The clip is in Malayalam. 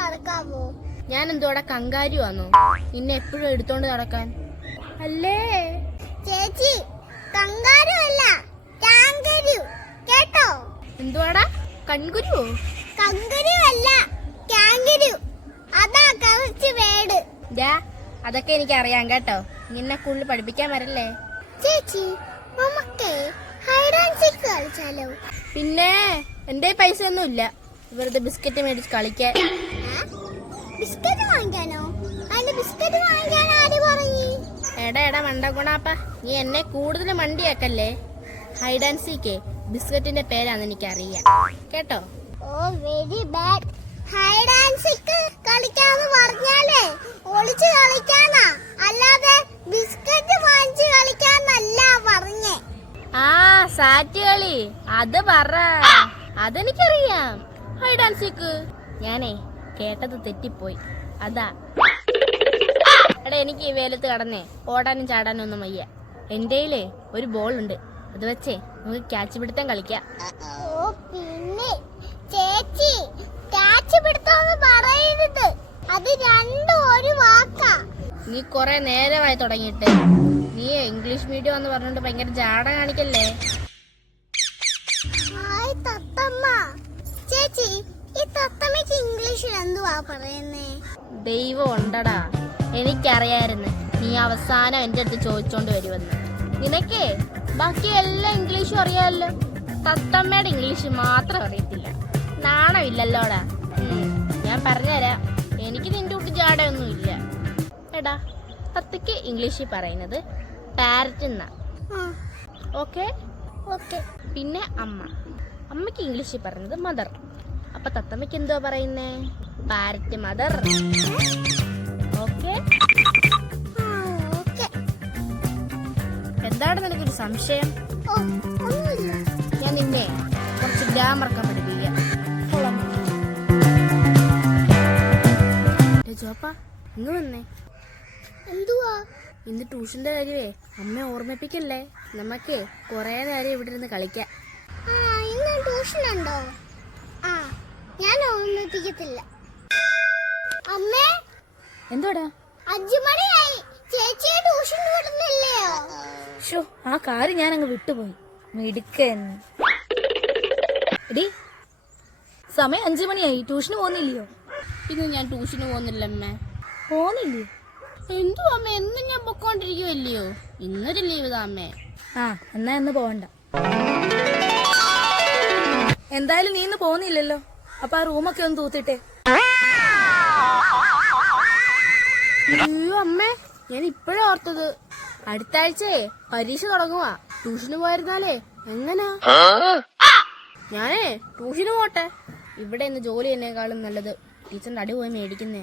നടക്കാമോ ഞാൻ എന്തോടെ കങ്കാരി വന്നോ നിന്നെ എപ്പോഴും എടുത്തോണ്ട് നടക്കാൻ. അല്ലേ? ചേച്ചി കങ്കാരു അല്ല കാങ്കരു. കേട്ടോ? എന്തുവാടാ? കൺകുരുവോ? കങ്കുരു അല്ല കാങ്കരു. അതാ കുറച്ച് വേട്. ദാ അതൊക്കെ എനിക്ക് അറിയാം കേട്ടോ. നിന്നെ കൂടുതൽ പഠിപ്പിക്കാൻ വരല്ലേ? ചേച്ചി നമുക്ക് ഹൈഡ് ആൻഡ് സീക്ക് കളിച്ചാലോ? പിന്നെ എന്റെ പൈസ ഒന്നും ഇല്ല വെറുതെ ബിസ്ക്കറ്റ് മേടിച്ച് കളിക്കാൻ. ബിസ്ക്കറ്റ് വാങ്ങിക്കാനോ? അതിന്റെ ബിസ്ക്കറ്റ് വാങ്ങിക്കാൻ ആര് പറഞ്ഞു എടാ എടാ മണ്ടകുണാപ്പ നീ എന്നെ കൂടുതൽ മണ്ടിയാക്കല്ലേ? ഹൈഡ് ആൻഡ് സീക്കേ ബിസ്ക്കറ്റിന്റെ പേരാന്ന് എനിക്കറിയാം. കേട്ടോ? ഓ very bad. Hide and seek കളിക്കാന്ന് പറഞ്ഞാലേ ഒളിച്ച് കളിക്കാനാ അല്ലാതെ ബിസ്ക്കറ്റ് വാങ്ങിച്ച് കളിക്കാന്നല്ല പറഞ്ഞേ. ആ സാറ്റ് കളി. അത് പറ. അതെനിക്കറിയാം. ഹൈഡ് ആൻഡ് ഞാനേ കേട്ടത് തെറ്റിപ്പോയി. അതാ. എടാ എനിക്ക് ഈ വേലത്ത് കടന്നേ. ഓടാനും ചാടാനും ഒന്നും വയ്യ. എന്റെ ഒരു ബോൾ ഉണ്ട്. അത് വെച്ചേ നമുക്ക് ക്യാച്ച് പിടുത്തം കളിക്കാം. ഓ പിന്നെ. ചേച്ചി ക്യാച്ച് പിടുത്തോന്ന് പറയരുത്. അത് രണ്ടും ഒരു വാക്കാ. നീ കൊറേ നേരമായി തുടങ്ങിയിട്ട്. നീ ഇംഗ്ലീഷ് മീഡിയം എന്ന് പറഞ്ഞോണ്ട് ഭയങ്കര ജാട കാണിക്കല്ലേ? തത്തമ്മയ്ക്ക് ഇംഗ്ലീഷിൽ എന്തുവാ പറയുന്നേ? ദൈവം ഉണ്ടടാ. എനിക്കറിയായിരുന്നു നീ അവസാനം എന്റെ അടുത്ത് ചോദിച്ചോണ്ട് വരുമെന്ന്. നിനക്കേ? ബാക്കി എല്ലാ ഇംഗ്ലീഷും അറിയാമല്ലോ. തത്തമ്മയുടെ ഇംഗ്ലീഷ് മാത്രം അറിയത്തില്ല. നാണമില്ലല്ലോടാ. ഞാൻ പറഞ്ഞുതരാം. എനിക്ക് നിന്റെ കൂട്ടി ജാടയൊന്നും ഇല്ല എടാ തത്തയ്ക്ക് ഇംഗ്ലീഷിൽ പറയുന്നത് പാരറ്റ് എന്നാ. ഓക്കെ? ഓക്കെ. പിന്നെ അമ്മ. അമ്മയ്ക്ക് ഇംഗ്ലീഷിൽ പറയുന്നത് മദർ. അപ്പൊ തത്തമ്മയ്ക്ക് എന്തോ പറയുന്നേ? Parrot mother. ഓക്കെ? എന്താണ് നിനക്കൊരു സംശയം? ഞാൻ നിന്നെ കുറച്ച് ഗ്രാമറൊക്കെ പഠിപ്പിക്കാം. ഇന്ന് വന്നേ. എന്തുവാ? ഇന്ന് ട്യൂഷന്റെ കാര്യമേ അമ്മ ഓർമ്മിപ്പിക്കല്ലേ? നമുക്ക് കൊറേ നേരം ഇവിടെ ഇരുന്ന് കളിക്കാം. ട്യൂഷൻ ഉണ്ടോ ഞാൻ ഓർമ്മിപ്പിക്കത്തില്ല അമ്മേ എന്തോടാ അഞ്ചു മണിയായി. ചേച്ചിയെ ട്യൂഷൻ വിടുന്നില്ലയോ? ഷോ ആ കാര്യം ഞാൻ അങ്ങ് വിട്ടുപോയി. മിടുക്കൻ. എടി സമയം അഞ്ചു മണിയായി. ട്യൂഷന് പോകുന്നില്ലയോ? ഇന്ന് ഞാൻ ട്യൂഷന് പോകുന്നില്ല അമ്മേ പോകുന്നില്ലേ? എന്തോ അമ്മ എന്നും ഞാൻ പൊക്കോണ്ടിരിക്കുവല്ലയോ? ഇന്നൊരു ലീവ് അമ്മേ. ആ എന്നാ ഇന്ന് പോവണ്ട എന്തായാലും നീ ഇന്ന് പോകുന്നില്ലല്ലോ? അപ്പൊ ആ റൂമൊക്കെ ഒന്ന് തൂത്തിട്ടെ. അയ്യോ അമ്മേ ഞാൻ ഇപ്പോഴാ ഓർത്തത്. അടുത്ത ആഴ്ചയെ പരീക്ഷ തുടങ്ങുവാ. ട്യൂഷന് പോയിരുന്നാലേ എങ്ങനാ? ഞാനേ ട്യൂഷന് പോട്ടെ. ഇവിടെ ഇന്ന് ജോലി എന്നേക്കാളും നല്ലത്. ടീച്ചറിന്റെ അടി പോയി മേടിക്കുന്നേ.